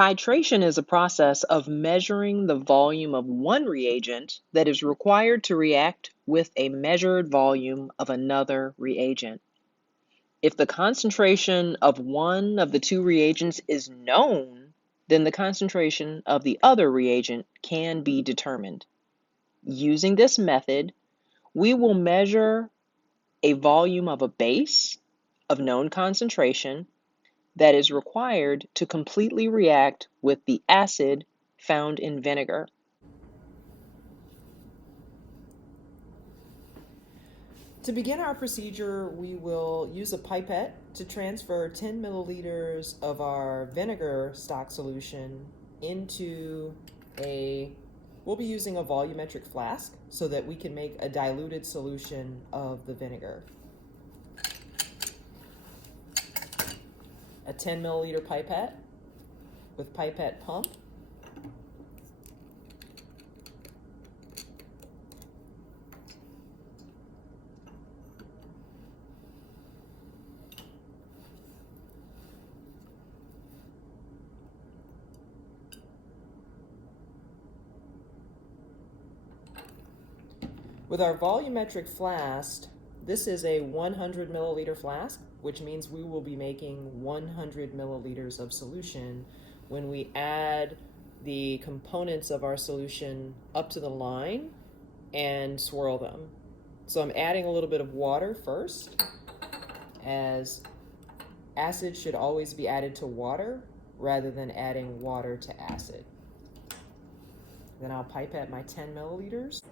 Titration is a process of measuring the volume of one reagent that is required to react with a measured volume of another reagent. If the concentration of one of the two reagents is known, then the concentration of the other reagent can be determined. Using this method, we will measure a volume of a base of known concentration that is required to completely react with the acid found in vinegar. To begin our procedure, we will use a pipette to transfer 10 milliliters of our vinegar stock solution into we'll be using a volumetric flask so that we can make a diluted solution of the vinegar. A 10 milliliter pipette with pipette pump. With our volumetric flask, this is a 100 milliliter flask, which means we will be making 100 milliliters of solution when we add the components of our solution up to the line and swirl them. So I'm adding a little bit of water first, as acid should always be added to water rather than adding water to acid. Then I'll pipette my 10 milliliters.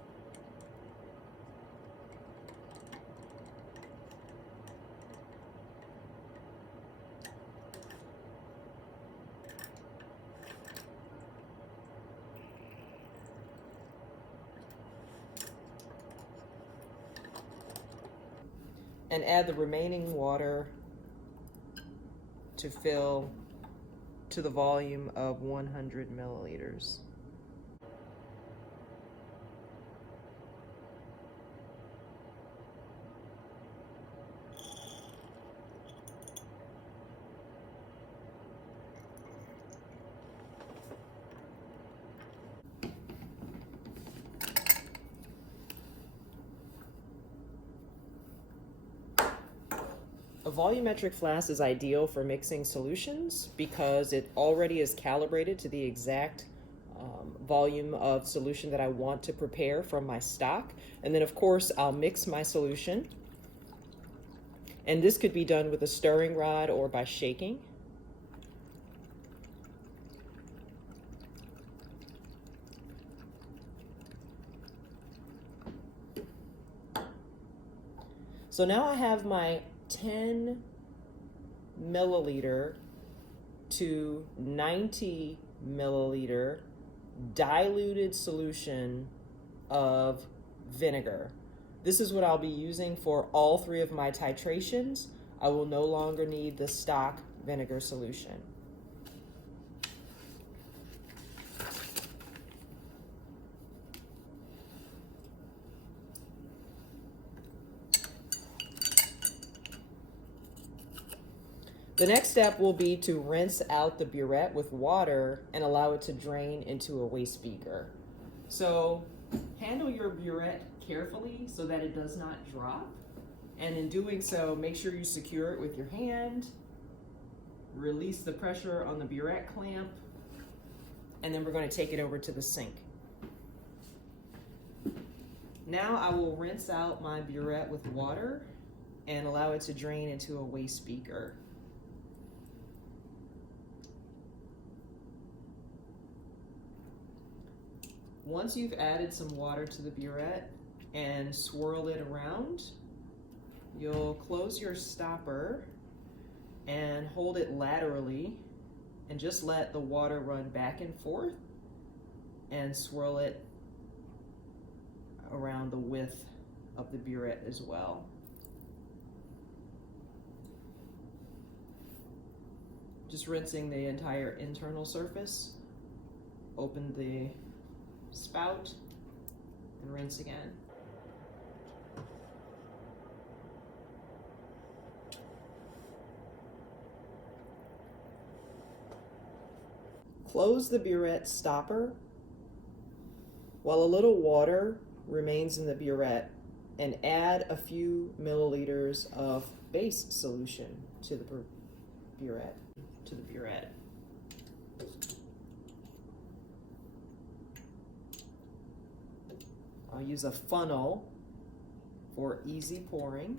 And add the remaining water to fill to the volume of 100 milliliters. A volumetric flask is ideal for mixing solutions because it already is calibrated to the exact volume of solution that I want to prepare from my stock. And then of course I'll mix my solution. And this could be done with a stirring rod or by shaking. So now I have my 10 milliliter to 90 milliliter diluted solution of vinegar. This is what I'll be using for all three of my titrations. I will no longer need the stock vinegar solution. The next step will be to rinse out the burette with water and allow it to drain into a waste beaker. So handle your burette carefully so that it does not drop. And in doing so, make sure you secure it with your hand. Release the pressure on the burette clamp. And then we're going to take it over to the sink. Now I will rinse out my burette with water and allow it to drain into a waste beaker. Once you've added some water to the burette and swirl it around, you'll close your stopper and hold it laterally and just let the water run back and forth and swirl it around the width of the burette as well. Just rinsing the entire internal surface. Open the spout and rinse again. Close the burette stopper while a little water remains in the burette, and add a few milliliters of base solution to the burette. I'll use a funnel for easy pouring.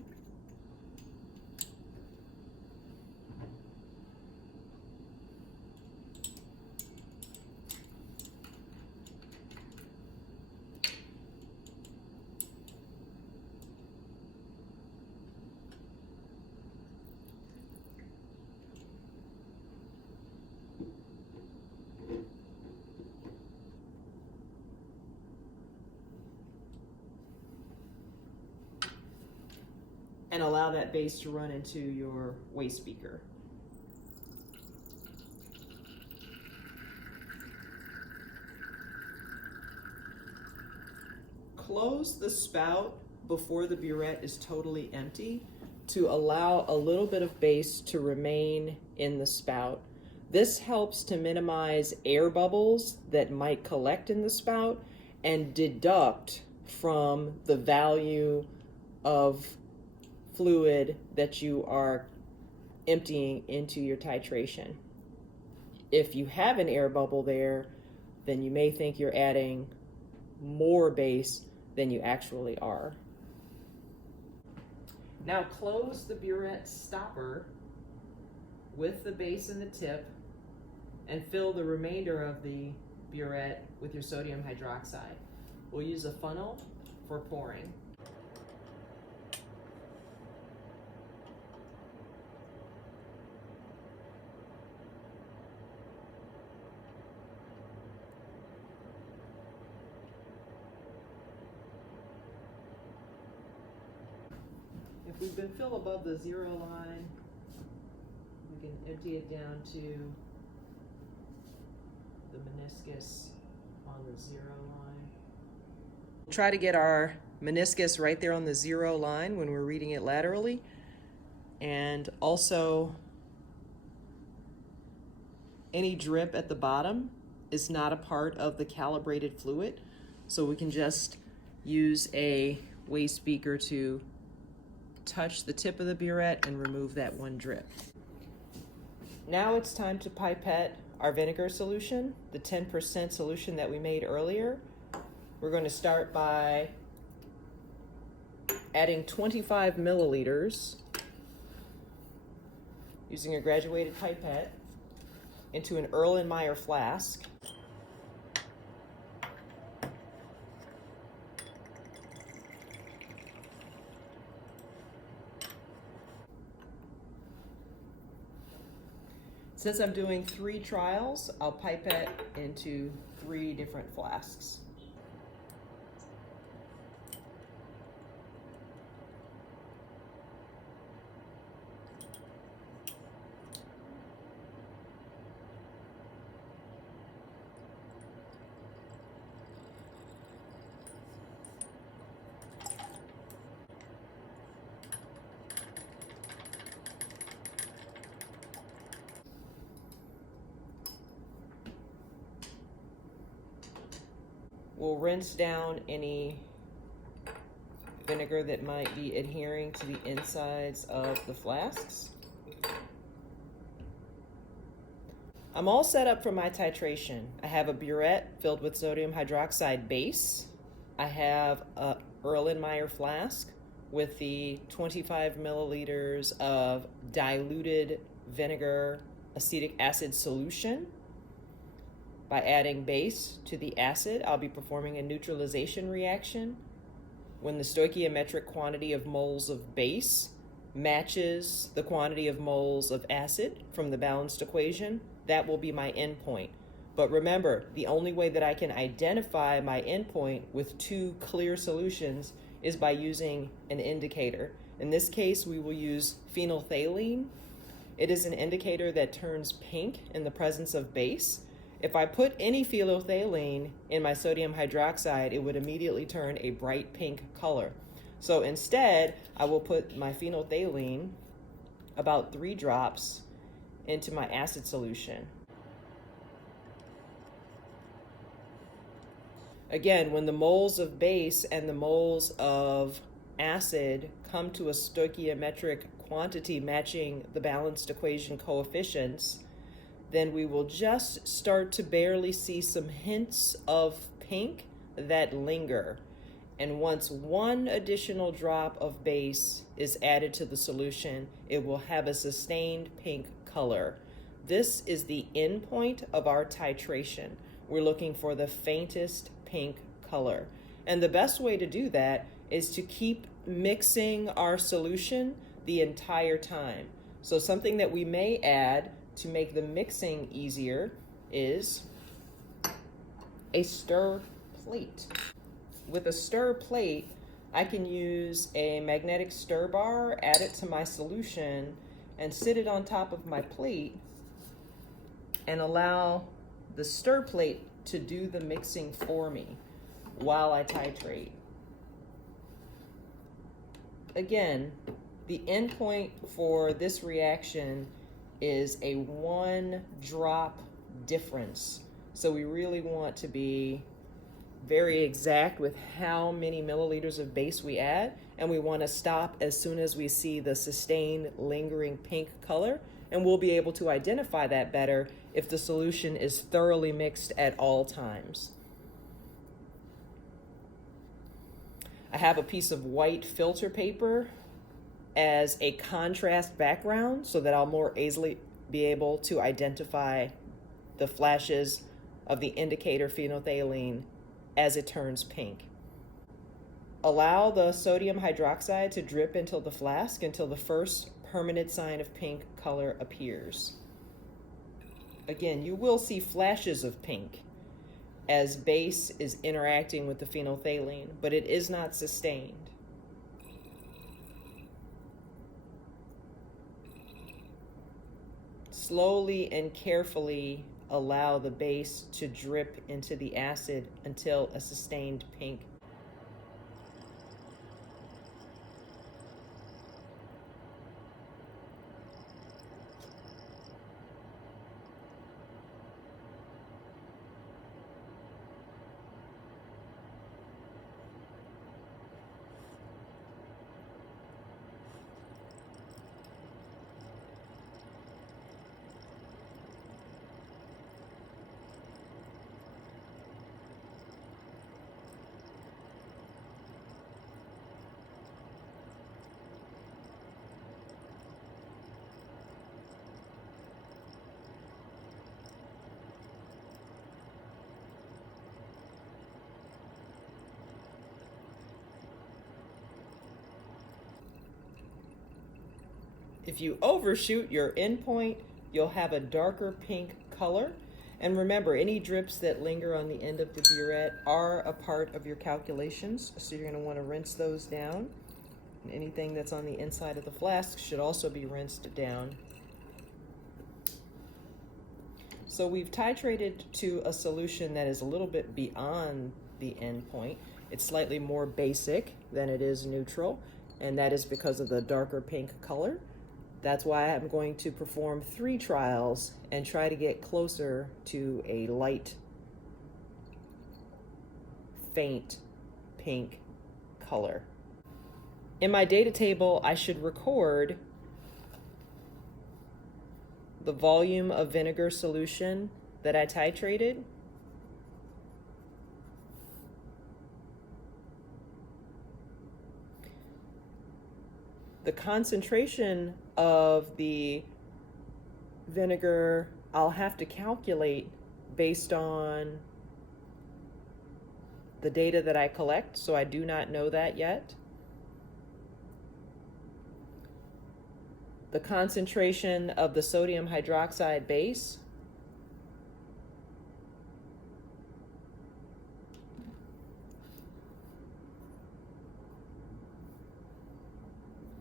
And allow that base to run into your waste beaker. Close the spout before the burette is totally empty to allow a little bit of base to remain in the spout. This helps to minimize air bubbles that might collect in the spout and deduct from the value of fluid that you are emptying into your titration. If you have an air bubble there, then you may think you're adding more base than you actually are. Now close the burette stopper with the base in the tip and fill the remainder of the burette with your sodium hydroxide. We'll use a funnel for pouring. If we've been filled above the 0 line, we can empty it down to the meniscus on the 0 line. Try to get our meniscus right there on the 0 line when we're reading it laterally. And also, any drip at the bottom is not a part of the calibrated fluid, so we can just use a waste beaker to touch the tip of the burette and remove that one drip. Now it's time to pipette our vinegar solution, the 10% solution that we made earlier. We're going to start by adding 25 milliliters using a graduated pipette into an Erlenmeyer flask. Since I'm doing 3 trials, I'll pipette into 3 different flasks. We'll rinse down any vinegar that might be adhering to the insides of the flasks. I'm all set up for my titration. I have a burette filled with sodium hydroxide base. I have a Erlenmeyer flask with the 25 milliliters of diluted vinegar acetic acid solution. By adding base to the acid, I'll be performing a neutralization reaction. When the stoichiometric quantity of moles of base matches the quantity of moles of acid from the balanced equation, that will be my endpoint. But remember, the only way that I can identify my endpoint with 2 clear solutions is by using an indicator. In this case, we will use phenolphthalein. It is an indicator that turns pink in the presence of base. If I put any phenolphthalein in my sodium hydroxide, it would immediately turn a bright pink color. So instead, I will put my phenolphthalein, about 3 drops, into my acid solution. Again, when the moles of base and the moles of acid come to a stoichiometric quantity matching the balanced equation coefficients, then we will just start to barely see some hints of pink that linger. And once one additional drop of base is added to the solution, it will have a sustained pink color. This is the end point of our titration. We're looking for the faintest pink color. And the best way to do that is to keep mixing our solution the entire time. So something that we may add to make the mixing easier is a stir plate. With a stir plate, I can use a magnetic stir bar, add it to my solution, and sit it on top of my plate and allow the stir plate to do the mixing for me while I titrate. Again, the end point for this reaction is a 1 drop difference. So we really want to be very exact with how many milliliters of base we add, and we want to stop as soon as we see the sustained lingering pink color, and we'll be able to identify that better if the solution is thoroughly mixed at all times. I have a piece of white filter paper as a contrast background so that I'll more easily be able to identify the flashes of the indicator phenolphthalein as it turns pink. Allow the sodium hydroxide to drip into the flask until the first permanent sign of pink color appears. Again, you will see flashes of pink as base is interacting with the phenolphthalein, but it is not sustained. Slowly and carefully allow the base to drip into the acid until a sustained pink. If you overshoot your endpoint, you'll have a darker pink color. And remember, any drips that linger on the end of the burette are a part of your calculations, so you're going to want to rinse those down. And anything that's on the inside of the flask should also be rinsed down. So we've titrated to a solution that is a little bit beyond the endpoint. It's slightly more basic than it is neutral, and that is because of the darker pink color. That's why I'm going to perform 3 trials and try to get closer to a light, faint pink color. In my data table, I should record the volume of vinegar solution that I titrated, the concentration of the vinegar I'll have to calculate based on the data that I collect, so I do not know that yet. The concentration of the sodium hydroxide base,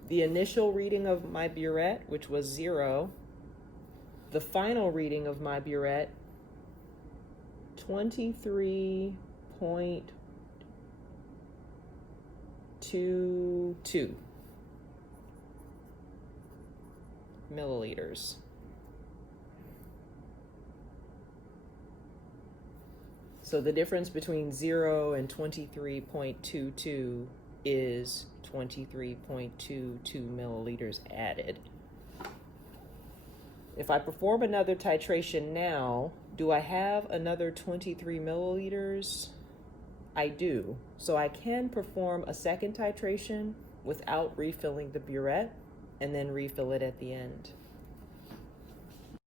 the initial reading of my burette, which was 0, the final reading of my burette, 23.22 milliliters. So the difference between 0 and 23.22 is 23.22 milliliters added. If I perform another titration now, do I have another 23 milliliters? I do. So I can perform a second titration without refilling the burette and then refill it at the end.